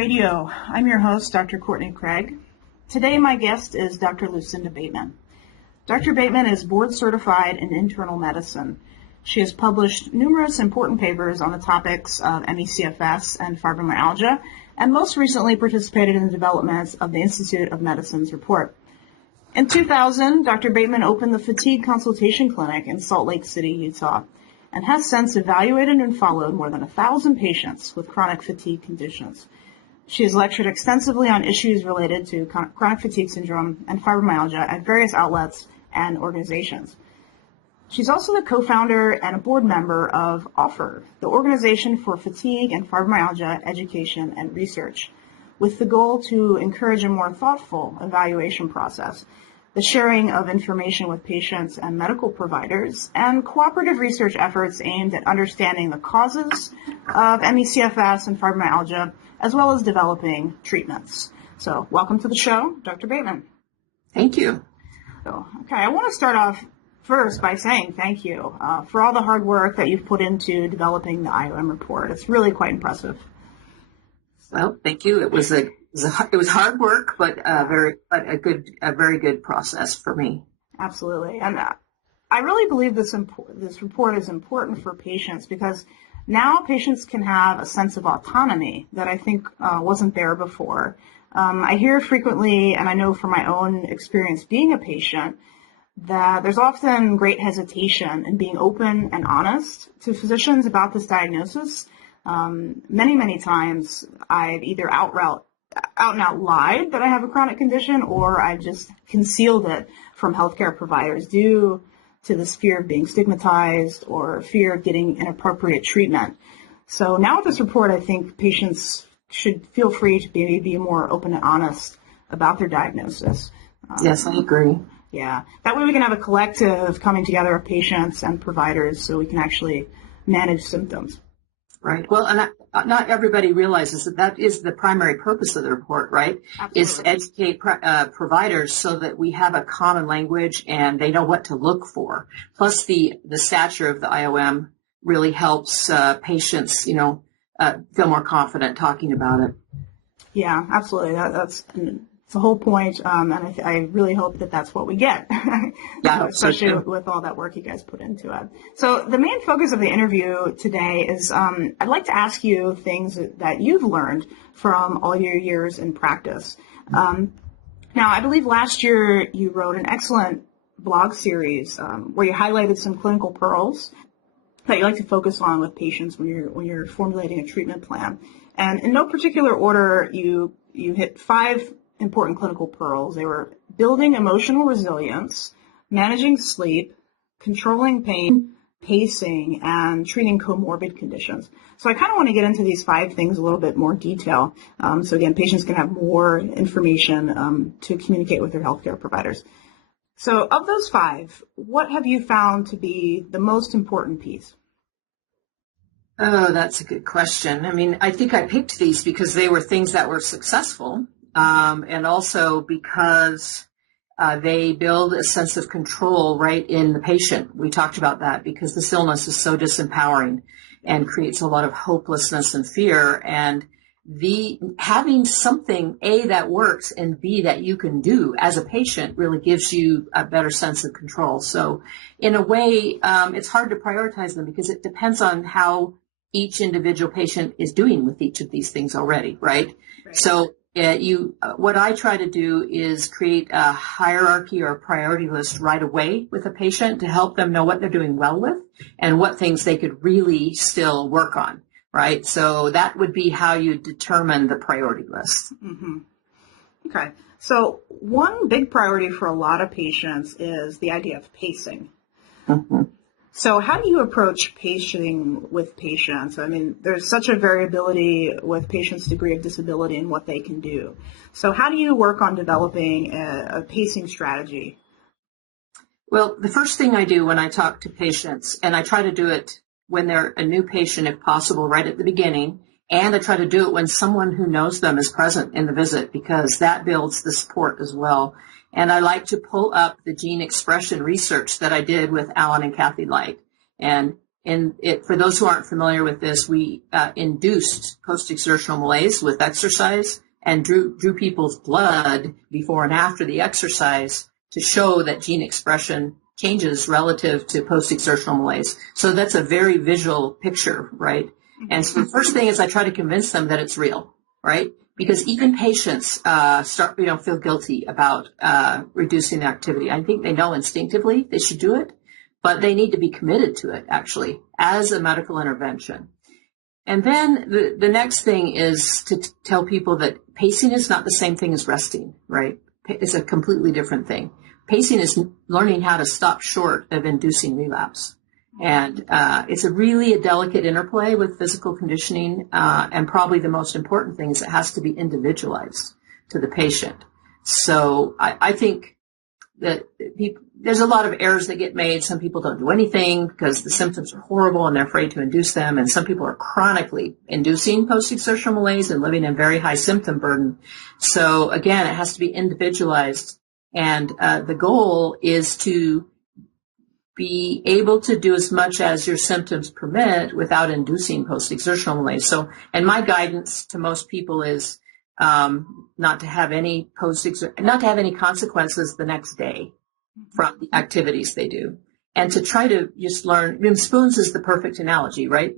Radio. I'm your host, Dr. Courtney Craig. Today, my guest is Dr. Lucinda Bateman. Dr. Bateman is board certified in internal medicine. She has published numerous important papers on the topics of ME/CFS and fibromyalgia, and most recently participated in the development of the Institute of Medicine's report. In 2000, Dr. Bateman opened the Fatigue Consultation Clinic in Salt Lake City, Utah, and has since evaluated and followed more than 1,000 patients with chronic fatigue conditions. She has lectured extensively on issues related to chronic fatigue syndrome and fibromyalgia at various outlets and organizations. She's also the co-founder and a board member of OFFER, the Organization for Fatigue and Fibromyalgia Education and Research, with the goal to encourage a more thoughtful evaluation process, the sharing of information with patients and medical providers, and cooperative research efforts aimed at understanding the causes of ME/CFS and fibromyalgia, as well as developing treatments. So welcome to the show, Dr. Bateman. Thank you. Okay, I want to start off first by saying thank you for all the hard work that you've put into developing the IOM report. It's really quite impressive. Well, thank you. It was hard work, but a very good process for me. Absolutely, and I really believe this report is important for patients because now patients can have a sense of autonomy that I think wasn't there before. I hear frequently, and I know from my own experience being a patient, that there's often great hesitation in being open and honest to physicians about this diagnosis. Many times I've either out and out lied that I have a chronic condition, or I've just concealed it from healthcare providers due to this fear of being stigmatized or fear of getting inappropriate treatment. So now with this report, I think patients should feel free to be more open and honest about their diagnosis. Yes, I agree. Yeah, that way we can have a collective coming together of patients and providers so we can actually manage symptoms. Right. Well, and not everybody realizes that is the primary purpose of the report, right? Absolutely. Is to educate providers so that we have a common language and they know what to look for. Plus, the stature of the IOM really helps patients, feel more confident talking about it. Yeah, absolutely. That's the whole point, and I really hope that that's what we get, Yeah, especially with all that work you guys put into it. So the main focus of the interview today is I'd like to ask you things that you've learned from all your years in practice. Now, I believe last year you wrote an excellent blog series where you highlighted some clinical pearls that you like to focus on with patients when you're formulating a treatment plan. And in no particular order, you hit 5 important clinical pearls. They were building emotional resilience, managing sleep, controlling pain, pacing, and treating comorbid conditions. So I kind of want to get into these 5 things a little bit more detail. So again, patients can have more information to communicate with their healthcare providers. So of those 5, what have you found to be the most important piece? Oh, that's a good question. I mean, I think I picked these because they were things that were successful. And also because they build a sense of control right in the patient. We talked about that because this illness is so disempowering and creates a lot of hopelessness and fear. And having something, A, that works, and B, that you can do as a patient really gives you a better sense of control. So in a way, it's hard to prioritize them because it depends on how each individual patient is doing with each of these things already, right? So what I try to do is create a hierarchy or a priority list right away with a patient to help them know what they're doing well with and what things they could really still work on, right? So that would be how you determine the priority list. Mm-hmm. Okay. So one big priority for a lot of patients is the idea of pacing. Mm-hmm. So how do you approach pacing with patients? I mean, there's such a variability with patients' degree of disability and what they can do. So how do you work on developing a pacing strategy? Well, the first thing I do when I talk to patients, and I try to do it when they're a new patient, if possible, right at the beginning, and I try to do it when someone who knows them is present in the visit because that builds the support as well. And I like to pull up the gene expression research that I did with Alan and Kathy Light. And And for those who aren't familiar with this, we induced post-exertional malaise with exercise and drew people's blood before and after the exercise to show that gene expression changes relative to post-exertional malaise. So that's a very visual picture, right? And so the first thing is I try to convince them that it's real, right? Because even patients feel guilty about reducing activity. I think they know instinctively they should do it, but they need to be committed to it, actually, as a medical intervention. And then the next thing is to tell people that pacing is not the same thing as resting, right? It's a completely different thing. Pacing is learning how to stop short of inducing relapse. And it's a delicate interplay with physical conditioning. And probably the most important thing is it has to be individualized to the patient. So I think that there's a lot of errors that get made. Some people don't do anything because the symptoms are horrible and they're afraid to induce them. And some people are chronically inducing post-exertional malaise and living in very high symptom burden. So again, it has to be individualized. And the goal is to be able to do as much as your symptoms permit without inducing post-exertional malaise. So, and my guidance to most people is not to have any consequences the next day from the activities they do, and to try to just learn. I mean, spoons is the perfect analogy, right?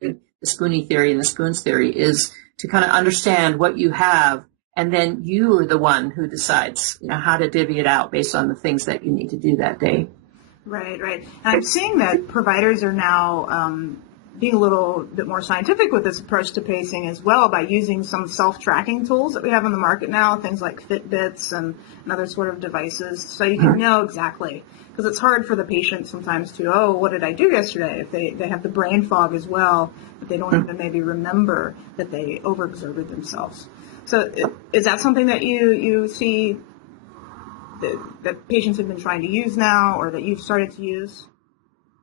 The Spoonie theory and the spoons theory is to kind of understand what you have, and then you are the one who decides, how to divvy it out based on the things that you need to do that day. Right. And I'm seeing that providers are now being a little bit more scientific with this approach to pacing as well by using some self-tracking tools that we have on the market now, things like Fitbits and other sort of devices, so you can know exactly. Because it's hard for the patient sometimes to, what did I do yesterday? If they have the brain fog as well, but they don't even maybe remember that they overexerted themselves. So is that something that you see that patients have been trying to use now, or that you've started to use?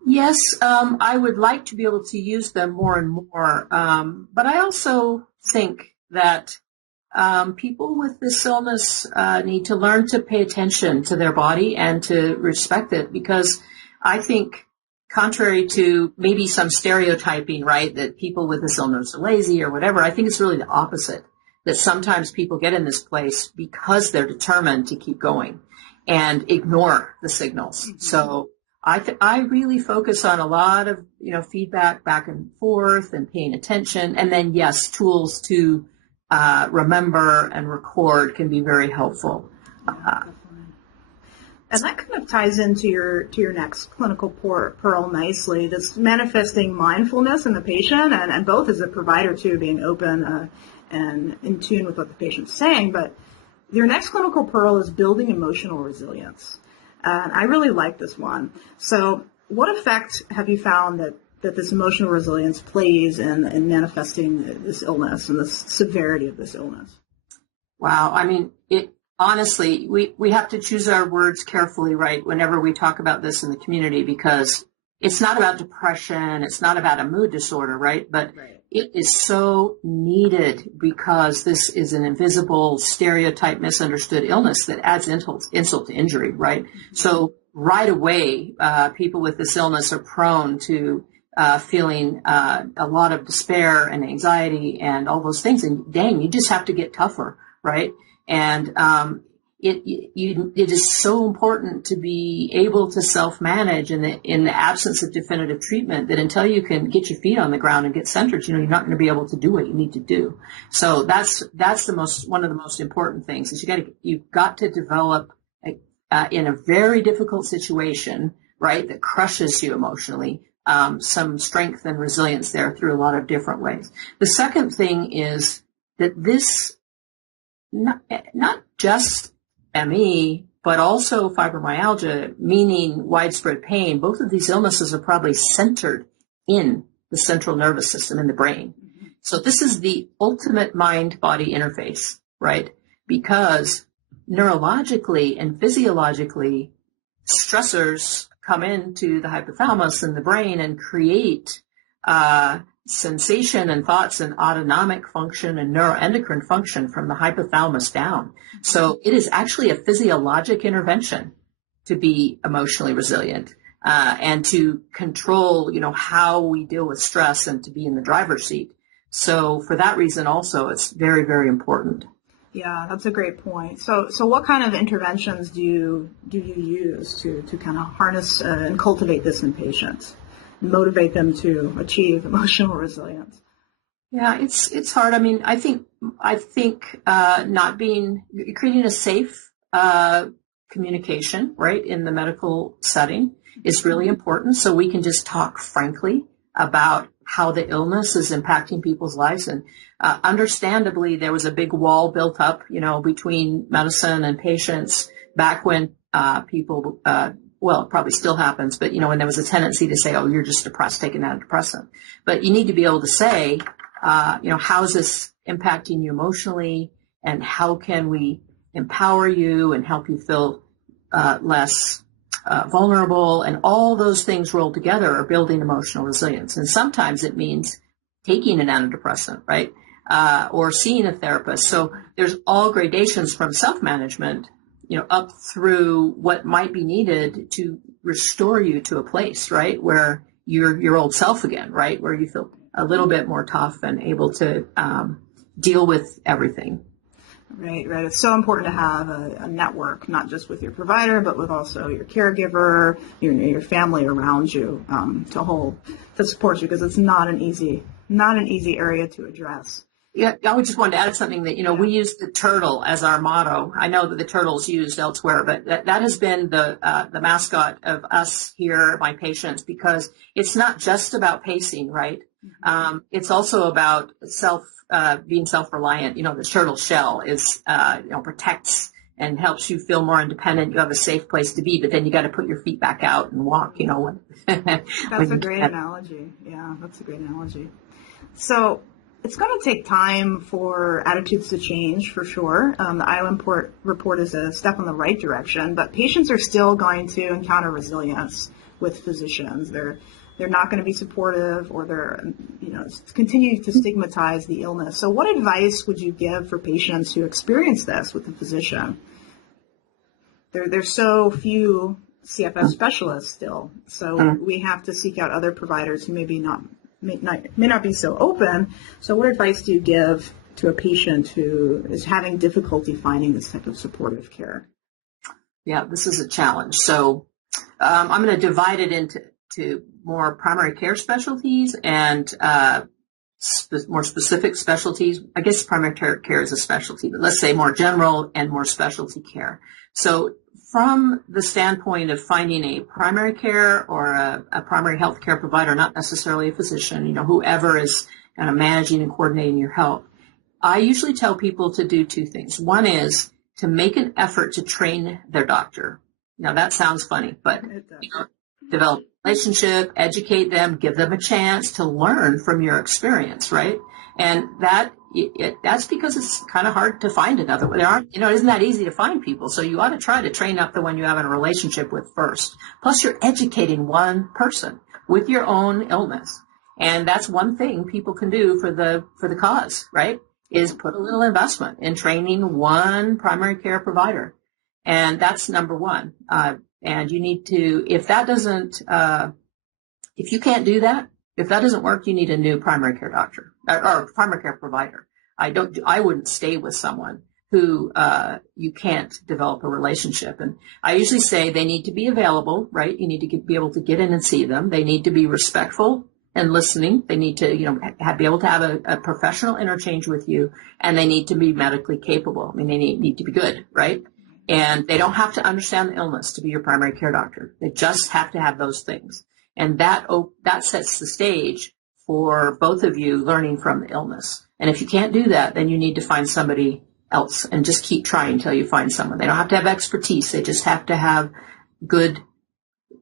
Yes, I would like to be able to use them more and more. But I also think that people with this illness need to learn to pay attention to their body and to respect it, because I think, contrary to maybe some stereotyping, right, that people with this illness are lazy or whatever, I think it's really the opposite, that sometimes people get in this place because they're determined to keep going and ignore the signals. Mm-hmm. So I really focus on a lot of, feedback back and forth and paying attention. And then, yes, tools to remember and record can be very helpful. And that kind of ties into your next clinical pearl nicely, this manifesting mindfulness in the patient, and both as a provider too, being open and in tune with what the patient's saying. But your next clinical pearl is building emotional resilience. And I really like this one. So what effect have you found that this emotional resilience plays in manifesting this illness and the severity of this illness? Wow. I mean, honestly, we have to choose our words carefully, right, whenever we talk about this in the community, because it's not about depression. It's not about a mood disorder, right? But it is so needed, because this is an invisible, stereotype, misunderstood illness that adds insult to injury, right? Mm-hmm. So right away, people with this illness are prone to feeling a lot of despair and anxiety and all those things. And dang, you just have to get tougher, right? And it is so important to be able to self-manage in the absence of definitive treatment, that until you can get your feet on the ground and get centered, you're not going to be able to do what you need to do. So that's one of the most important things, is you've got to develop in a very difficult situation, right, that crushes you emotionally, some strength and resilience there through a lot of different ways. The second thing is that this, not just ME, but also fibromyalgia, meaning widespread pain, both of these illnesses are probably centered in the central nervous system in the brain. Mm-hmm. So this is the ultimate mind-body interface, right? Because neurologically and physiologically, stressors come into the hypothalamus and the brain and create sensation and thoughts and autonomic function and neuroendocrine function from the hypothalamus down. So it is actually a physiologic intervention to be emotionally resilient. and to control, how we deal with stress and to be in the driver's seat. So for that reason also, it's very, very important. Yeah, that's a great point. So what kind of interventions do you use to kind of harness and cultivate this in patients, motivate them to achieve emotional resilience? Yeah, it's hard. I mean, I think creating a safe communication, right, in the medical setting is really important. So we can just talk frankly about how the illness is impacting people's lives. And understandably, there was a big wall built up, between medicine and patients back when people, well, it probably still happens, but, when there was a tendency to say, oh, you're just depressed, take an antidepressant. But you need to be able to say, how is this impacting you emotionally, and how can we empower you and help you feel less vulnerable, and all those things rolled together are building emotional resilience. And sometimes it means taking an antidepressant, right? Or seeing a therapist. So there's all gradations from self-management, up through what might be needed to restore you to a place, right, where you're your old self again, right, where you feel a little bit more tough and able to deal with everything. Right. It's so important to have a network, not just with your provider, but with also your caregiver, your family around you, to support you, because it's not an easy area to address. Yeah, I would just want to add something that, we use the turtle as our motto. I know that the turtle is used elsewhere, but that has been the mascot of us here, my patients, because it's not just about pacing, right? Mm-hmm. It's also about being self-reliant. The turtle shell is, protects and helps you feel more independent. You have a safe place to be, but then you got to put your feet back out and walk, That's a great analogy. Yeah, that's a great analogy. So it's going to take time for attitudes to change, for sure. The IOM report is a step in the right direction, but patients are still going to encounter resilience with physicians. They're not going to be supportive, or they're, continue to stigmatize the illness. So what advice would you give for patients who experience this with a physician? There's so few CFS specialists still, so we have to seek out other providers who may not be so open. So what advice do you give to a patient who is having difficulty finding this type of supportive care? Yeah, this is a challenge. So I'm going to divide it into more primary care specialties and more specific specialties. I guess primary care is a specialty, but let's say more general and more specialty care. So from the standpoint of finding a primary care or a primary health care provider, not necessarily a physician, whoever is kind of managing and coordinating your health, I usually tell people to do two things. One is to make an effort to train their doctor. Now that sounds funny, but develop a relationship, educate them, give them a chance to learn from your experience, right? And that's because it's kind of hard to find another one. It isn't that easy to find people. So you ought to try to train up the one you have in a relationship with first. Plus you're educating one person with your own illness. And that's one thing people can do for the cause, right? Is put a little investment in training one primary care provider. And that's number one. And you need to, if you can't do that, if that doesn't work, you need a new primary care doctor or primary care provider. I wouldn't stay with someone who you can't develop a relationship. And I usually say they need to be available, right? You need to be able to get in and see them. They need to be respectful and listening. They need to, be able to have a professional interchange with you, and they need to be medically capable. I mean, they need to be good, right? And they don't have to understand the illness to be your primary care doctor. They just have to have those things. And that sets the stage for both of you learning from the illness. And if you can't do that, then you need to find somebody else and just keep trying until you find someone. They don't have to have expertise. They just have to have good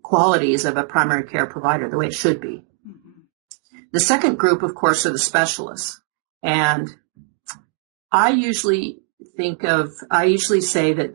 qualities of a primary care provider, the way it should be. The second group, of course, are the specialists. And I usually say that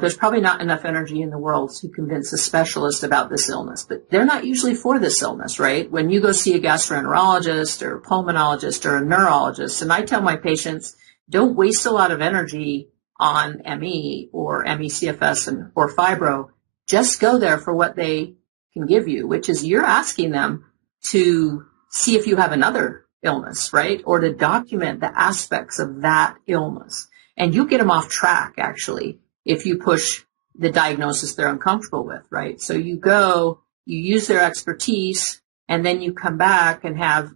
there's probably not enough energy in the world to convince a specialist about this illness, but they're not usually for this illness, right? When you go see a gastroenterologist or a pulmonologist or a neurologist, and I tell my patients, don't waste a lot of energy on ME or ME-CFS or fibro. Just go there for what they can give you, which is you're asking them to see if you have another illness, right? Or to document the aspects of that illness. And you get them off track, actually, if you push the diagnosis they're uncomfortable with, right? So you go, you use their expertise, and then you come back and have,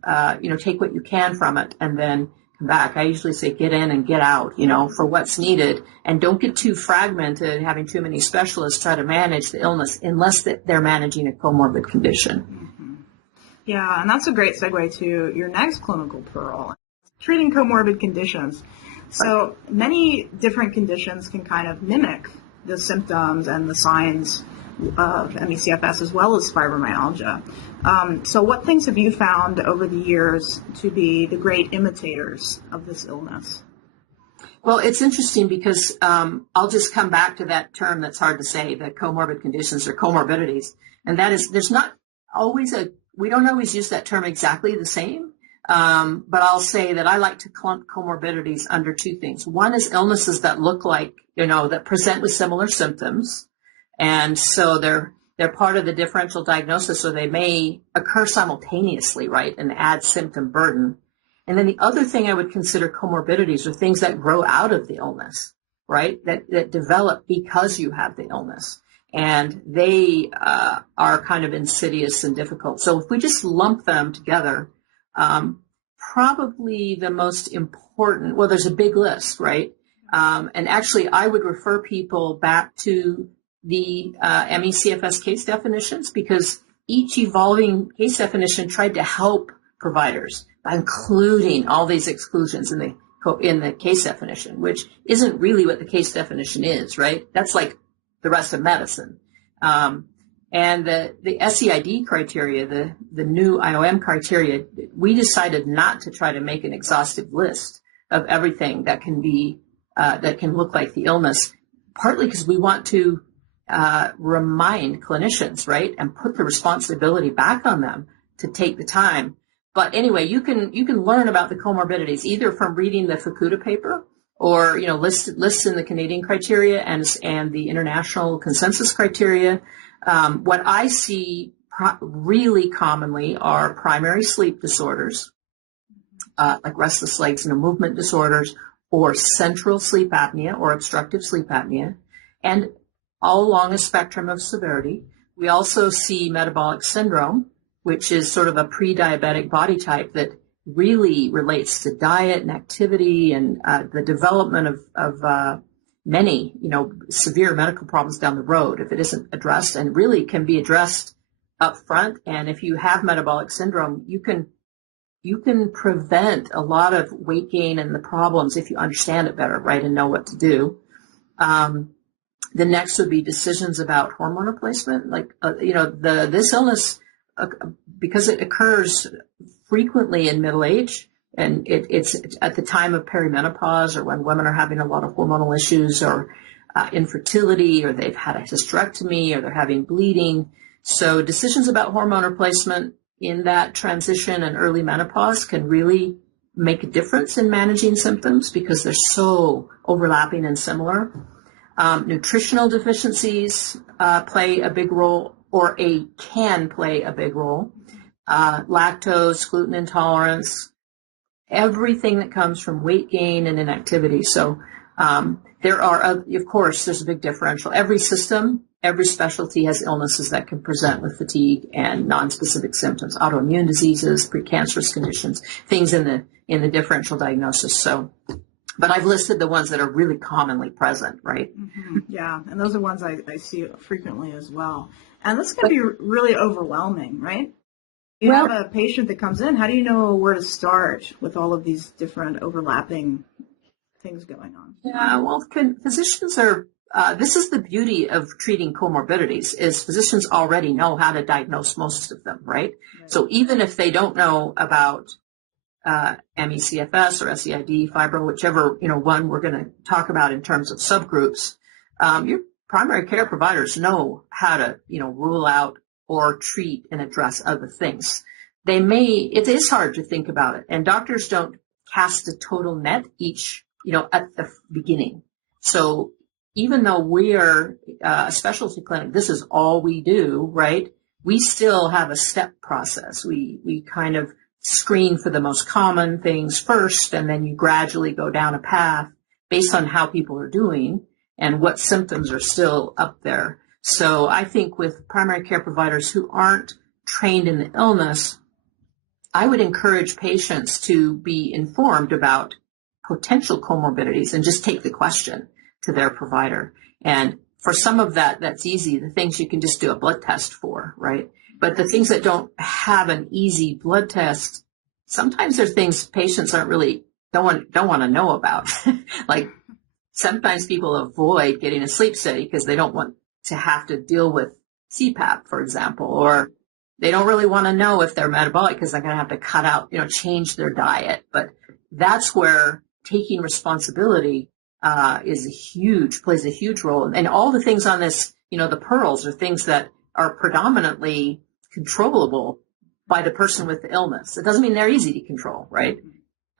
take what you can from it and then come back. I usually say get in and get out, for what's needed. And don't get too fragmented, having too many specialists try to manage the illness unless they're managing a comorbid condition. Mm-hmm. Yeah, and that's a great segue to your next clinical pearl, treating comorbid conditions. So many different conditions can kind of mimic the symptoms and the signs of ME/CFS as well as fibromyalgia. So what things have you found over the years to be the great imitators of this illness? Well, it's interesting because I'll just come back to that term that's hard to say, the comorbid conditions or comorbidities. And that is, there's not always we don't always use that term exactly the same. But I'll say that I like to clump comorbidities under two things. One is illnesses that look like, that present with similar symptoms. And so they're part of the differential diagnosis, or they may occur simultaneously, right, and add symptom burden. And then the other thing I would consider comorbidities are things that grow out of the illness, right, that develop because you have the illness. And they are kind of insidious and difficult. So if we just lump them together, probably the most important, well, there's a big list, right? And actually, I would refer people back to the ME/CFS case definitions, because each evolving case definition tried to help providers by including all these exclusions in the case definition, which isn't really what the case definition is, right? That's like the rest of medicine. And the SEID criteria, the new IOM criteria, we decided not to try to make an exhaustive list of everything that can be, that can look like the illness, partly because we want to remind clinicians, right, and put the responsibility back on them to take the time. But anyway, you can learn about the comorbidities either from reading the Fukuda paper or, lists in the Canadian criteria and the international consensus criteria. What I see really commonly are primary sleep disorders, like restless legs and movement disorders, or central sleep apnea or obstructive sleep apnea, and all along a spectrum of severity. We also see metabolic syndrome, which is sort of a pre-diabetic body type that really relates to diet and activity and the development of many, severe medical problems down the road if it isn't addressed, and really can be addressed up front. And if you have metabolic syndrome, you can prevent a lot of weight gain and the problems if you understand it better, right, and know what to do. The next would be decisions about hormone replacement. Like, this illness, because it occurs frequently in middle age, and it's at the time of perimenopause, or when women are having a lot of hormonal issues, or infertility, or they've had a hysterectomy, or they're having bleeding. So decisions about hormone replacement in that transition and early menopause can really make a difference in managing symptoms because they're so overlapping and similar. Nutritional deficiencies play a big role, or can play a big role. Lactose, gluten intolerance, everything that comes from weight gain and inactivity. So there are, of course, there's a big differential. Every system, every specialty has illnesses that can present with fatigue and nonspecific symptoms, autoimmune diseases, precancerous conditions, things in the differential diagnosis. So, but I've listed the ones that are really commonly present, right? Mm-hmm. Yeah, and those are ones I see frequently as well. And this can be really overwhelming, right? You have a patient that comes in, how do you know where to start with all of these different overlapping things going on? Yeah, well, physicians are, this is the beauty of treating comorbidities, is physicians already know how to diagnose most of them, right? So even if they don't know about ME/CFS or SEID, fibro, whichever, one we're going to talk about in terms of subgroups, your primary care providers know how to, rule out or treat and address other things. It is hard to think about it, and doctors don't cast a total net each, at the beginning. So even though we're a specialty clinic, this is all we do, right? we still have a step process. We kind of screen for the most common things first, and then you gradually go down a path based on how people are doing and what symptoms are still up there. So I think with primary care providers who aren't trained in the illness, I would encourage patients to be informed about potential comorbidities and just take the question to their provider. And for some of that, that's easy. The things you can just do a blood test for, right? But the things that don't have an easy blood test, sometimes there's things patients don't want to know about. Like sometimes people avoid getting a sleep study because they don't want to have to deal with CPAP, for example, or they don't really want to know if they're metabolic because they're going to have to cut out, change their diet. But that's where taking responsibility plays a huge role. And all the things on this, the pearls are things that are predominantly controllable by the person with the illness. It doesn't mean they're easy to control, right?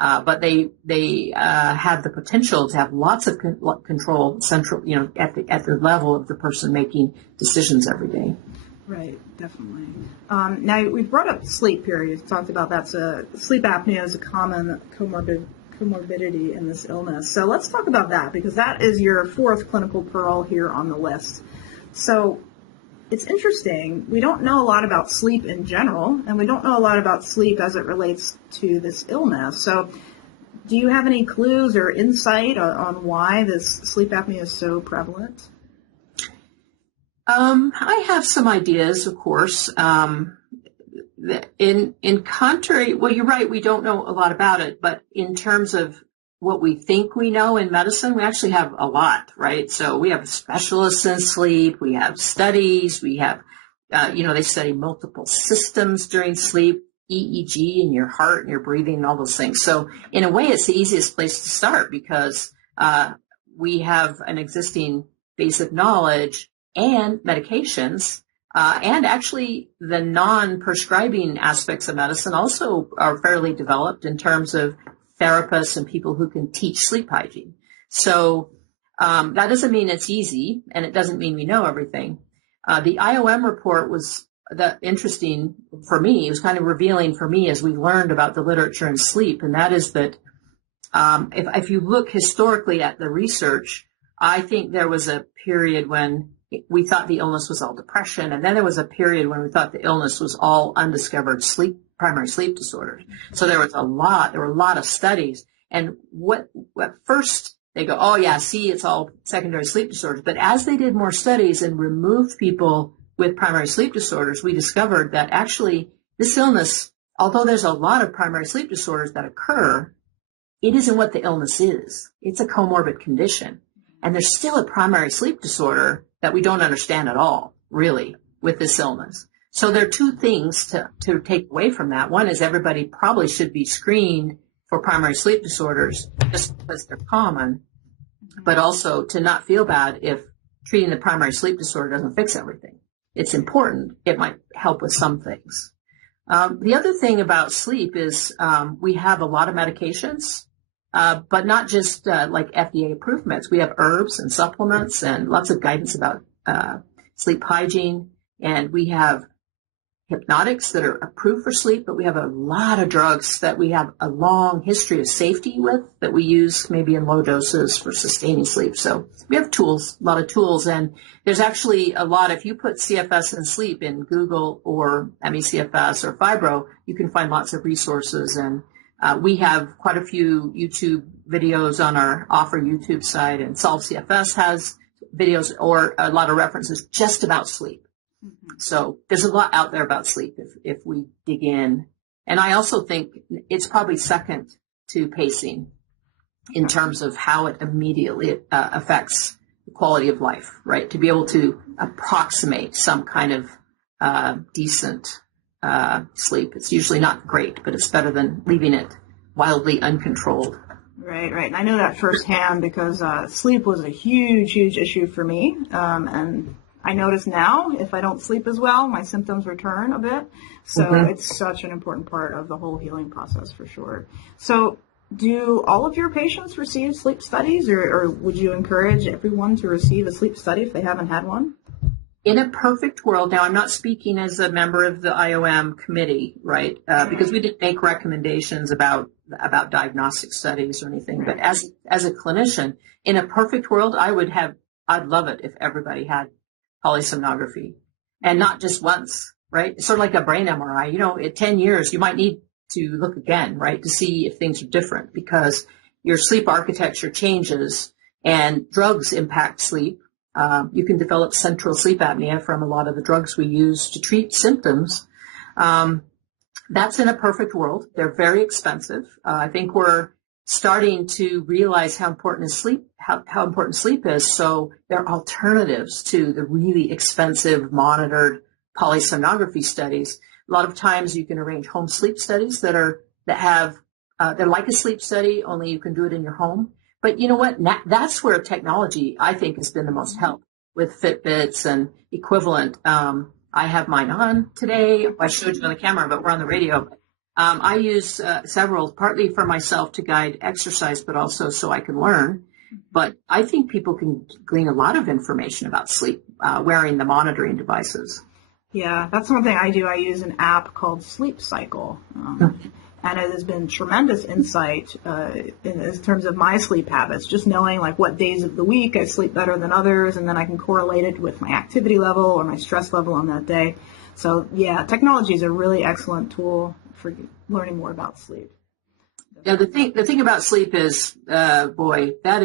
But they have the potential to have lots of control central, at the level of the person making decisions every day. Right, definitely. Now, we brought up sleep here. You talked about sleep apnea is a common comorbidity in this illness. So let's talk about that, because that is your fourth clinical pearl here on the list. So it's interesting. We don't know a lot about sleep in general, and we don't know a lot about sleep as it relates to this illness. So do you have any clues or insight on why this sleep apnea is so prevalent? I have some ideas, of course. In contrary, well, you're right, we don't know a lot about it, but in terms of what we think we know in medicine, we actually have a lot, right? So we have specialists in sleep, we have studies, we have, they study multiple systems during sleep, EEG in your heart and your breathing and all those things. So in a way, it's the easiest place to start because we have an existing base of knowledge and medications, and actually the non-prescribing aspects of medicine also are fairly developed in terms of therapists and people who can teach sleep hygiene. So that doesn't mean it's easy, and it doesn't mean we know everything. The IOM report was interesting for me. It was kind of revealing for me as we learned about the literature in sleep, and that is that if you look historically at the research, I think there was a period when we thought the illness was all depression, and then there was a period when we thought the illness was all undiscovered primary sleep disorders. So there were a lot of studies, and at first they go, oh yeah, see, it's all secondary sleep disorders. But as they did more studies and removed people with primary sleep disorders, we discovered that actually this illness, although there's a lot of primary sleep disorders that occur, it isn't what the illness is. It's a comorbid condition. And there's still a primary sleep disorder that we don't understand at all, really, with this illness. So there are two things to take away from that. One is everybody probably should be screened for primary sleep disorders just because they're common, but also to not feel bad if treating the primary sleep disorder doesn't fix everything. It's important. It might help with some things. The other thing about sleep is we have a lot of medications, but not just like FDA approved meds. We have herbs and supplements and lots of guidance about sleep hygiene. And we have hypnotics that are approved for sleep, but we have a lot of drugs that we have a long history of safety with that we use maybe in low doses for sustaining sleep. So we have tools, a lot of tools. And there's actually a lot, if you put CFS and sleep in Google or ME-CFS or Fibro, you can find lots of resources. And we have quite a few YouTube videos on our Offer YouTube site, and Solve CFS has videos or a lot of references just about sleep. Mm-hmm. So there's a lot out there about sleep if we dig in. And I also think it's probably second to pacing in terms of how it immediately affects the quality of life, right? To be able to approximate some kind of decent sleep. It's usually not great, but it's better than leaving it wildly uncontrolled. Right. And I know that firsthand because sleep was a huge issue for me. And I notice now if I don't sleep as well, my symptoms return a bit. So It's such an important part of the whole healing process for sure. So do all of your patients receive sleep studies, or would you encourage everyone to receive a sleep study if they haven't had one? In a perfect world, now I'm not speaking as a member of the IOM committee, right? Because we didn't make recommendations about diagnostic studies or anything. But as a clinician, in a perfect world, I'd love it if everybody had polysomnography, and not just once, right? It's sort of like a brain MRI. In 10 years, you might need to look again, right, to see if things are different, because your sleep architecture changes and drugs impact sleep. You can develop central sleep apnea from a lot of the drugs we use to treat symptoms. That's in a perfect world. They're very expensive. I think we're starting to realize how important sleep is. So there are alternatives to the really expensive monitored polysomnography studies. A lot of times you can arrange home sleep studies they're like a sleep study, only you can do it in your home. But you know what? That's where technology, I think, has been the most help with Fitbits and equivalent. I have mine on today. I showed you on the camera, but we're on the radio. I use several, partly for myself to guide exercise, but also so I can learn. But I think people can glean a lot of information about sleep wearing the monitoring devices. Yeah, that's one thing I do. I use an app called Sleep Cycle. And it has been tremendous insight in terms of my sleep habits, just knowing like what days of the week I sleep better than others, and then I can correlate it with my activity level or my stress level on that day. So yeah, technology is a really excellent tool for learning more about sleep. Yeah, the thing about sleep is, that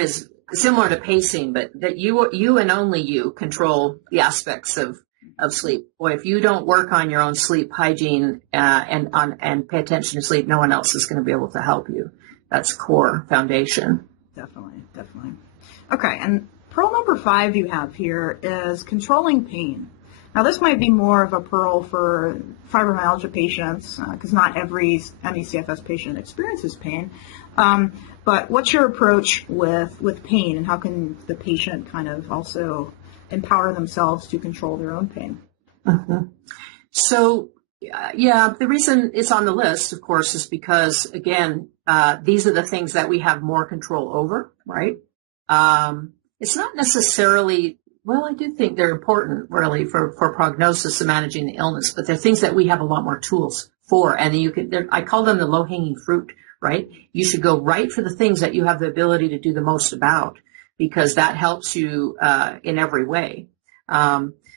is similar to pacing, but that you and only you control the aspects of sleep. Boy, if you don't work on your own sleep hygiene and pay attention to sleep, no one else is going to be able to help you. That's core foundation. Definitely. Okay, and pearl number 5 you have here is controlling pain. Now, this might be more of a pearl for fibromyalgia patients because not every ME/CFS patient experiences pain. But what's your approach with pain, and how can the patient kind of also empower themselves to control their own pain? Mm-hmm. So, the reason it's on the list, of course, is because, again, these are the things that we have more control over, right? It's not necessarily, well, I do think they're important, really, for prognosis and managing the illness, but they're things that we have a lot more tools for, and I call them the low-hanging fruit, right? You should go right for the things that you have the ability to do the most about, because that helps you in every way.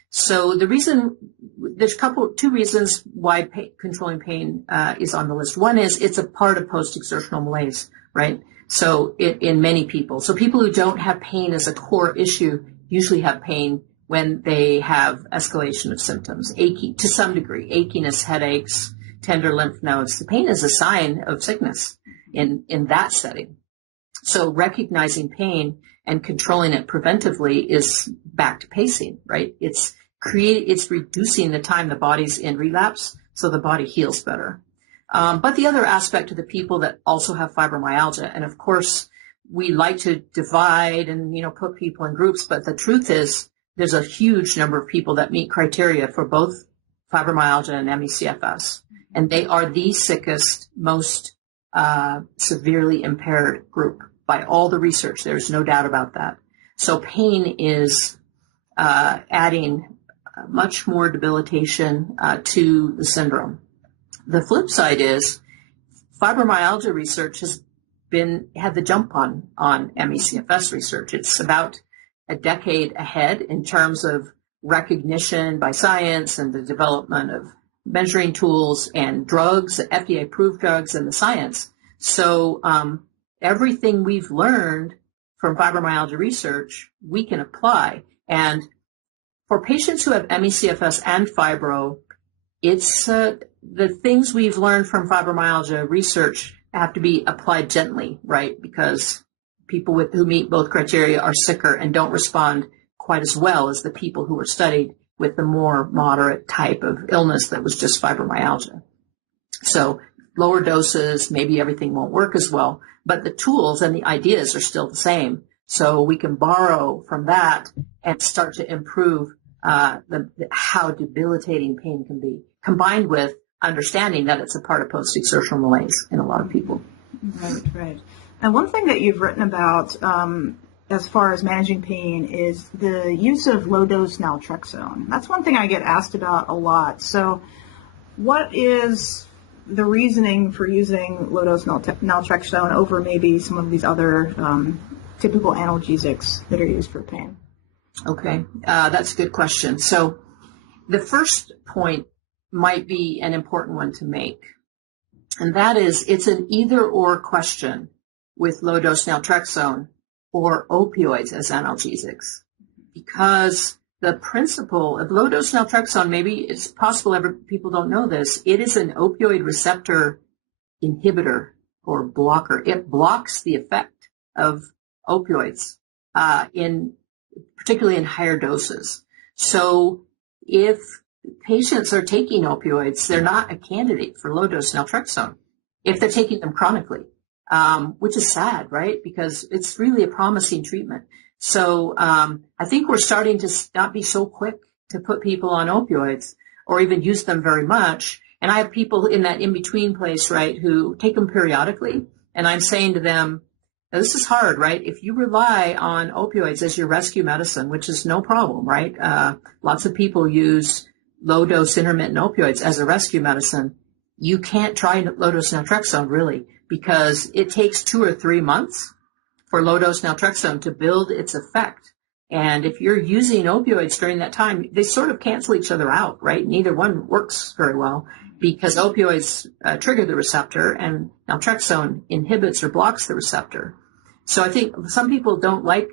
So there's two reasons why controlling pain is on the list. One is it's a part of post-exertional malaise, right? So in many people. So people who don't have pain as a core issue usually have pain when they have escalation of symptoms, achy to some degree, achiness, headaches, tender lymph nodes. The pain is a sign of sickness in that setting. So recognizing pain and controlling it preventively is back to pacing, right? It's reducing the time the body's in relapse so the body heals better. But the other aspect of the people that also have fibromyalgia, and of course we like to divide and, put people in groups, but the truth is there's a huge number of people that meet criteria for both fibromyalgia and ME/CFS, and they are the sickest, most severely impaired group by all the research. There's no doubt about that. So pain is adding much more debilitation to the syndrome. The flip side is fibromyalgia research has had the jump on ME/CFS research. It's about a decade ahead in terms of recognition by science and the development of measuring tools and drugs, FDA-approved drugs, and the science. So everything we've learned from fibromyalgia research, we can apply. And for patients who have ME/CFS and fibro, it's the things we've learned from fibromyalgia research have to be applied gently, right? Because people who meet both criteria are sicker and don't respond quite as well as the people who were studied with the more moderate type of illness that was just fibromyalgia. So lower doses, maybe everything won't work as well, but the tools and the ideas are still the same. So we can borrow from that and start to improve how debilitating pain can be, combined with understanding that it's a part of post-exertional malaise in a lot of people. Right. And one thing that you've written about as far as managing pain is the use of low-dose naltrexone. That's one thing I get asked about a lot. So what is the reasoning for using low-dose naltrexone over maybe some of these other typical analgesics that are used for pain? Okay, that's a good question. So the first point might be an important one to make, and that is it's an either-or question with low-dose naltrexone or opioids as analgesics, because the principle of low-dose naltrexone, maybe it's possible people don't know this, it is an opioid receptor inhibitor or blocker. It blocks the effect of opioids particularly in higher doses. So if patients are taking opioids, they're not a candidate for low-dose naltrexone if they're taking them chronically, which is sad, right? Because it's really a promising treatment. So I think we're starting to not be so quick to put people on opioids or even use them very much. And I have people in that in-between place, right, who take them periodically. And I'm saying to them, now, this is hard, right? If you rely on opioids as your rescue medicine, which is no problem, right? Lots of people use low-dose intermittent opioids as a rescue medicine. You can't try low-dose naltrexone, really, because it takes 2 or 3 months for low-dose naltrexone to build its effect. And if you're using opioids during that time, they sort of cancel each other out, right? Neither one works very well because opioids trigger the receptor and naltrexone inhibits or blocks the receptor. So I think some people don't like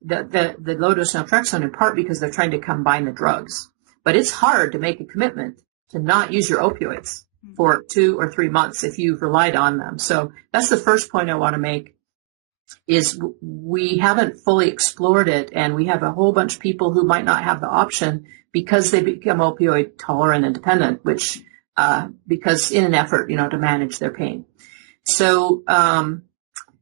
the low-dose naltrexone in part because they're trying to combine the drugs. But it's hard to make a commitment to not use your opioids for 2 or 3 months if you've relied on them. So that's the first point I want to make, is we haven't fully explored it, and we have a whole bunch of people who might not have the option because they become opioid tolerant and dependent, which because in an effort, to manage their pain. So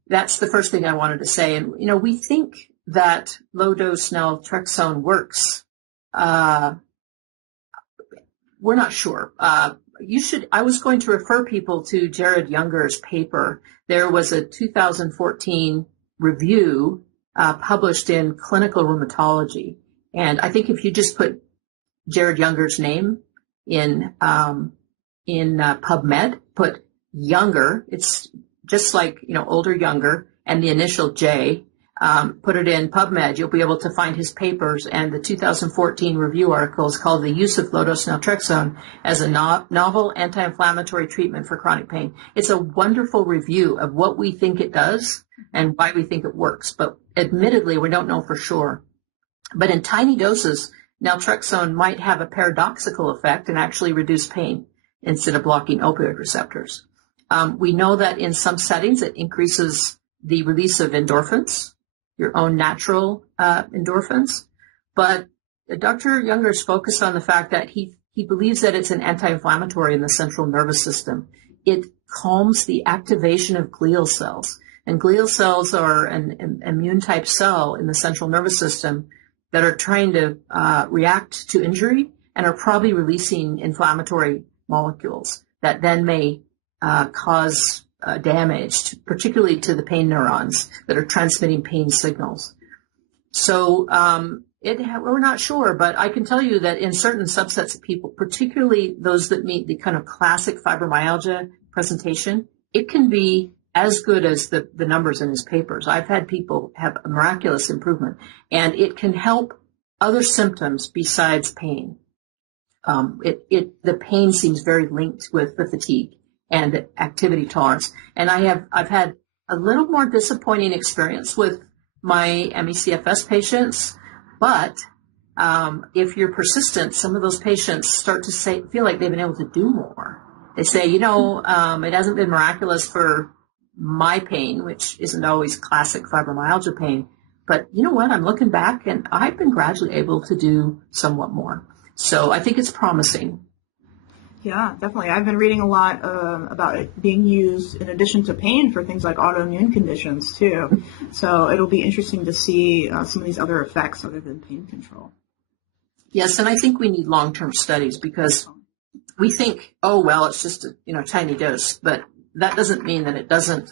that's the first thing I wanted to say. And, we think that low-dose naltrexone works. We're not sure. I was going to refer people to Jared Younger's paper. There was a 2014 review published in Clinical Rheumatology. And I think if you just put Jared Younger's name in PubMed, put Younger, it's just like, older Younger, and the initial J, put it in PubMed, you'll be able to find his papers. And the 2014 review article is called The Use of Low-Dose Naltrexone as a Novel Anti-Inflammatory Treatment for Chronic Pain. It's a wonderful review of what we think it does and why we think it works. But admittedly, we don't know for sure. But in tiny doses, naltrexone might have a paradoxical effect and actually reduce pain instead of blocking opioid receptors. We know that in some settings it increases the release of endorphins, your own natural endorphins. But Dr. Younger's focused on the fact that he believes that it's an anti-inflammatory in the central nervous system. It calms the activation of glial cells. And glial cells are an immune-type cell in the central nervous system that are trying to react to injury and are probably releasing inflammatory molecules that then may cause damage, particularly to the pain neurons that are transmitting pain signals. So we're not sure, but I can tell you that in certain subsets of people, particularly those that meet the kind of classic fibromyalgia presentation, it can be as good as the numbers in his papers. I've had people have a miraculous improvement, and it can help other symptoms besides pain. The pain seems very linked with the fatigue and activity tolerance. And I've had a little more disappointing experience with my ME/CFS patients, but if you're persistent, some of those patients start to feel like they've been able to do more. They say, it hasn't been miraculous for my pain, which isn't always classic fibromyalgia pain, but you know what? I'm looking back and I've been gradually able to do somewhat more. So I think it's promising. Yeah, definitely. I've been reading a lot about it being used in addition to pain for things like autoimmune conditions too. So it'll be interesting to see some of these other effects other than pain control. Yes, and I think we need long-term studies because we think, it's just a tiny dose, but that doesn't mean that it doesn't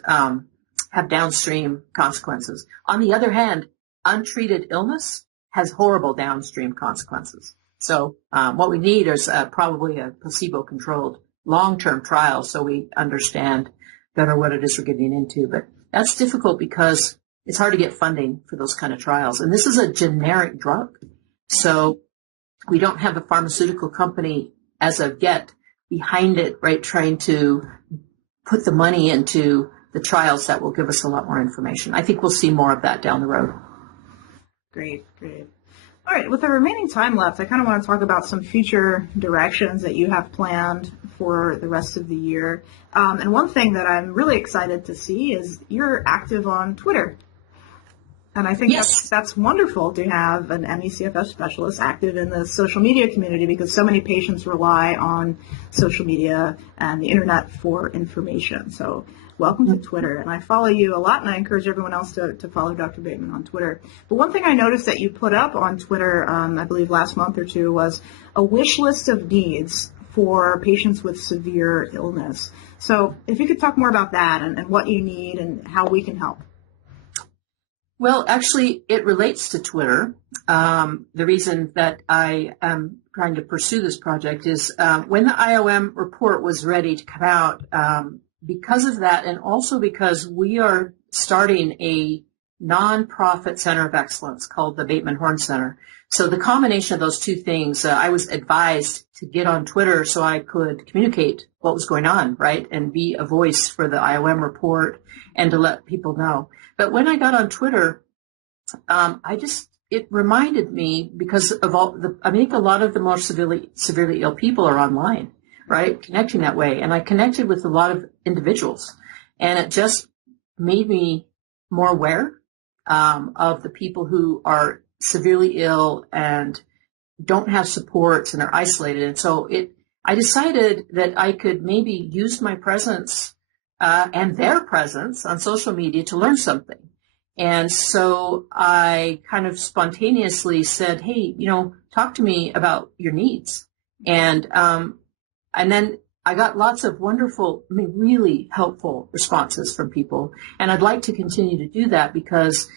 have downstream consequences. On the other hand, untreated illness has horrible downstream consequences. So what we need is probably a placebo-controlled long-term trial so we understand better what it is we're getting into. But that's difficult because it's hard to get funding for those kind of trials. And this is a generic drug. So we don't have a pharmaceutical company as of yet behind it, right, trying to put the money into the trials that will give us a lot more information. I think we'll see more of that down the road. Great. All right, with the remaining time left, I kind of want to talk about some future directions that you have planned for the rest of the year. And one thing that I'm really excited to see is you're active on Twitter. And I think that's wonderful to have an ME/CFS specialist active in the social media community because so many patients rely on social media and the internet for information. So welcome to Twitter. And I follow you a lot, and I encourage everyone else to follow Dr. Bateman on Twitter. But one thing I noticed that you put up on Twitter, I believe last month or two, was a wish list of needs for patients with severe illness. So if you could talk more about that and what you need and how we can help. Well, actually, it relates to Twitter. The reason that I am trying to pursue this project is when the IOM report was ready to come out, because of that, and also because we are starting a nonprofit center of excellence called the Bateman Horn Center. So the combination of those two things, I was advised to get on Twitter so I could communicate what was going on, right, and be a voice for the IOM report and to let people know. But when I got on Twitter, it reminded me because of I think a lot of the more severely ill people are online, right? Connecting that way. And I connected with a lot of individuals, and it just made me more aware of the people who are severely ill and don't have supports and are isolated. And so I decided that I could maybe use my presence and their presence on social media to learn something. And so I kind of spontaneously said, hey, talk to me about your needs. And then I got lots of wonderful, really helpful responses from people. And I'd like to continue to do that because,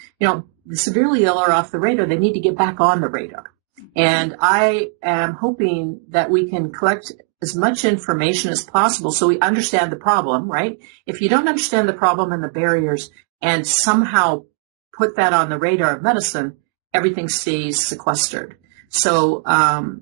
the severely ill are off the radar. They need to get back on the radar. And I am hoping that we can collect as much information as possible so we understand the problem, right? If you don't understand the problem and the barriers and somehow put that on the radar of medicine, everything stays sequestered. So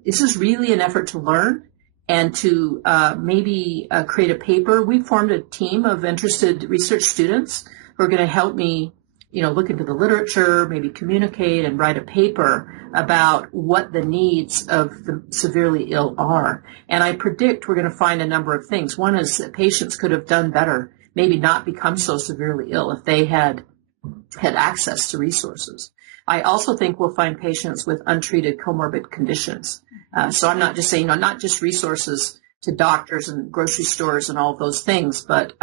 this is really an effort to learn and to maybe create a paper. We formed a team of interested research students who are going to help me look into the literature, maybe communicate and write a paper about what the needs of the severely ill are. And I predict we're going to find a number of things. One is that patients could have done better, maybe not become so severely ill if they had access to resources. I also think we'll find patients with untreated comorbid conditions. So I'm not just saying, not just resources to doctors and grocery stores and all of those things, but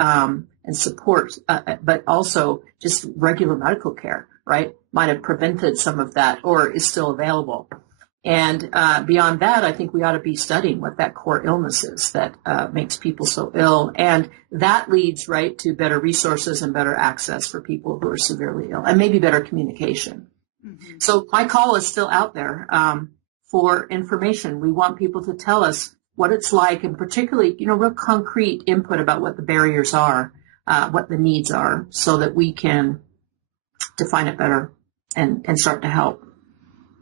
and support, but also just regular medical care, right? Might have prevented some of that or is still available. And beyond that, I think we ought to be studying what that core illness is that makes people so ill. And that leads, right, to better resources and better access for people who are severely ill and maybe better communication. Mm-hmm. So my call is still out there for information. We want people to tell us what it's like, and particularly, real concrete input about what the barriers are, what the needs are, so that we can define it better and start to help.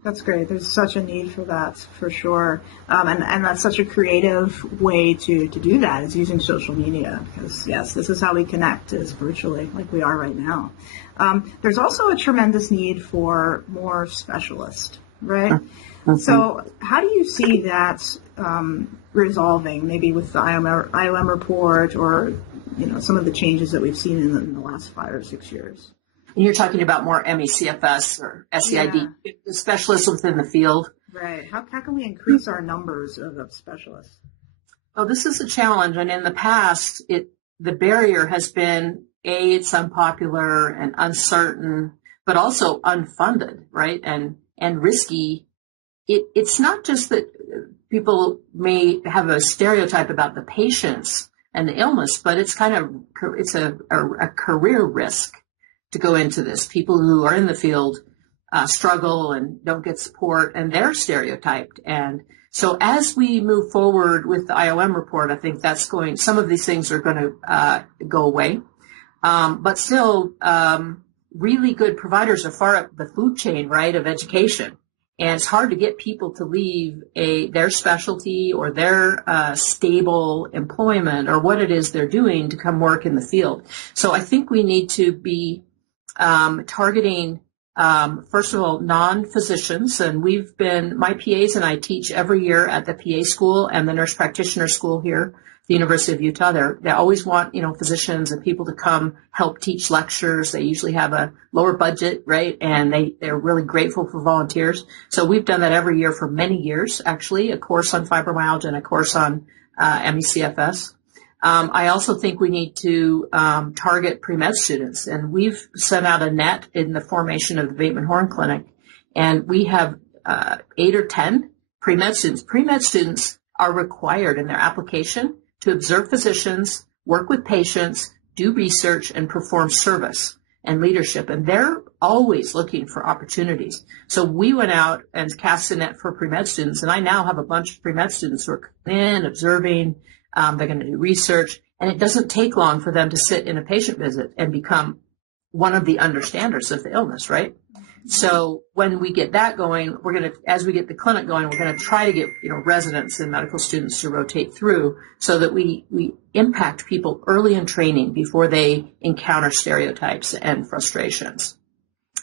That's great. There's such a need for that, for sure. And that's such a creative way to do that, is using social media. Because, yes, this is how we connect, is virtually, like we are right now. There's also a tremendous need for more specialists, right? Mm-hmm. So how do you see that resolving, maybe with the IOM report or, some of the changes that we've seen in the last 5 or 6 years? You're talking about more ME/CFS or SEID specialists within the field. Right. How can we increase our numbers of specialists? Well, this is a challenge. And in the past, the barrier has been, it's unpopular and uncertain, but also unfunded, right? And risky. It's not just that people may have a stereotype about the patients and the illness, but it's a career risk to go into this. People who are in the field struggle and don't get support, and they're stereotyped. And so as we move forward with the IOM report, I think some of these things are going to go away. But still, really good providers are far up the food chain, right, of education. And it's hard to get people to leave their specialty or their stable employment or what it is they're doing to come work in the field. So I think we need to be targeting, first of all, non-physicians. And my PAs and I teach every year at the PA school and the nurse practitioner school here, the University of Utah. They always want, physicians and people to come help teach lectures. They usually have a lower budget, right? And they're really grateful for volunteers. So we've done that every year for many years, actually, a course on fibromyalgia and a course on ME/CFS. I also think we need to target pre-med students, and we've sent out a net in the formation of the Bateman Horn Clinic, and we have 8 or 10 pre-med students. Pre-med students are required in their application to observe physicians, work with patients, do research, and perform service and leadership. And they're always looking for opportunities. So we went out and cast a net for pre-med students, and I now have a bunch of pre-med students who are coming in, observing. They're going to do research, and it doesn't take long for them to sit in a patient visit and become one of the understanders of the illness, right? So when we get that going, as we get the clinic going, we're going to try to get, residents and medical students to rotate through so that we impact people early in training before they encounter stereotypes and frustrations.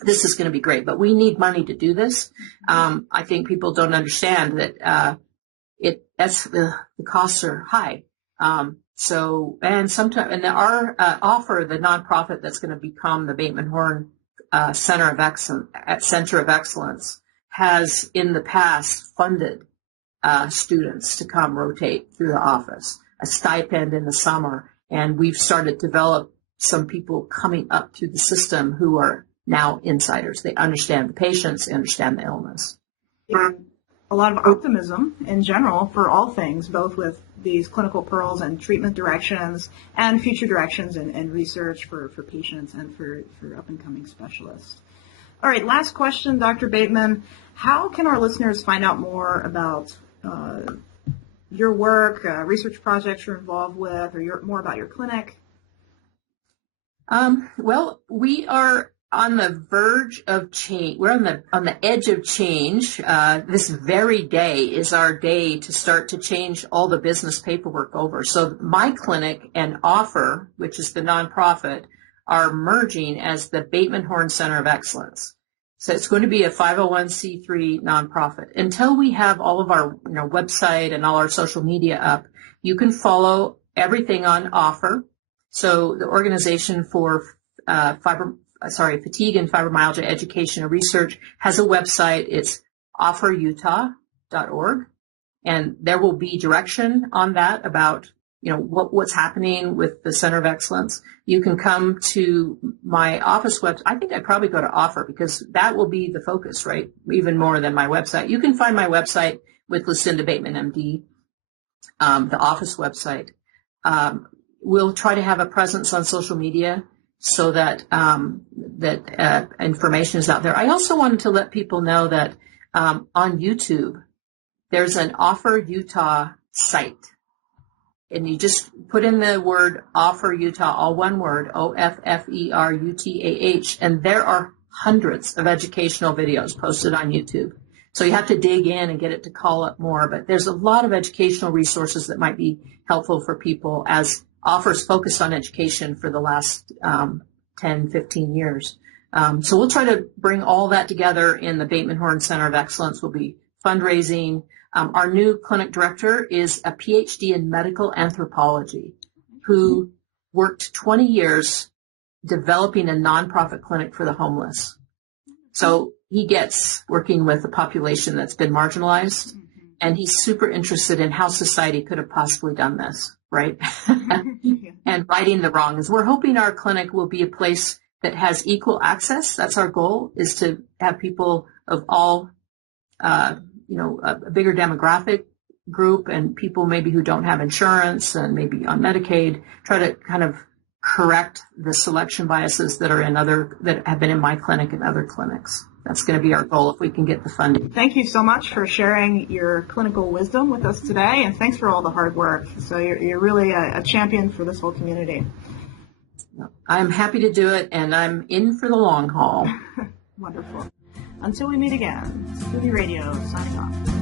This is going to be great, but we need money to do this. I think people don't understand that, the costs are high. Our offer, the nonprofit that's going to become the Bateman Horn Center of Excellence, has in the past funded students to come rotate through the office, a stipend in the summer, and we've started to develop some people coming up through the system who are now insiders. They understand the patients, they understand the illness. A lot of optimism in general for all things, both with these clinical pearls and treatment directions and future directions and research for patients and for up-and-coming specialists. All right, last question, Dr. Bateman. How can our listeners find out more about your work, research projects you're involved with, or more about your clinic? Well, we are on the verge of change. We're on the edge of change. This very day is our day to start to change all the business paperwork over. So my clinic and Offer, which is the nonprofit, are merging as the Bateman Horn Center of Excellence. So it's going to be a 501c3 nonprofit. Until we have all of our website and all our social media up, you can follow everything on Offer. So the organization for Fatigue and Fibromyalgia Education and Research has a website. It's offerutah.org, and there will be direction on that about what's happening with the Center of Excellence. You can come to my office website. I think I'd probably go to Offer because that will be the focus, right? Even more than my website. You can find my website with Lucinda Bateman, MD, the office website. We'll try to have a presence on social media so that information is out there. I also wanted to let people know that on YouTube, there's an Offer Utah site. And you just put in the word Offer Utah, all one word, OFFERUTAH, and there are hundreds of educational videos posted on YouTube. So you have to dig in and get it to call up more. But there's a lot of educational resources that might be helpful for people, as Offer's focused on education for the last 10, 15 years. So we'll try to bring all that together in the Bateman Horn Center of Excellence. We'll be fundraising. Our new clinic director is a PhD in medical anthropology who worked 20 years developing a nonprofit clinic for the homeless. So he gets working with a population that's been marginalized, and he's super interested in how society could have possibly done this, right? And righting the wrongs. We're hoping our clinic will be a place that has equal access. That's our goal, is to have people of all, a bigger demographic group and people maybe who don't have insurance and maybe on Medicaid, try to kind of correct the selection biases that have been in my clinic and other clinics. That's going to be our goal if we can get the funding. Thank you so much for sharing your clinical wisdom with us today, and thanks for all the hard work. So you're really a champion for this whole community. I'm happy to do it, and I'm in for the long haul. Wonderful. Until we meet again, Studio Radio signing off.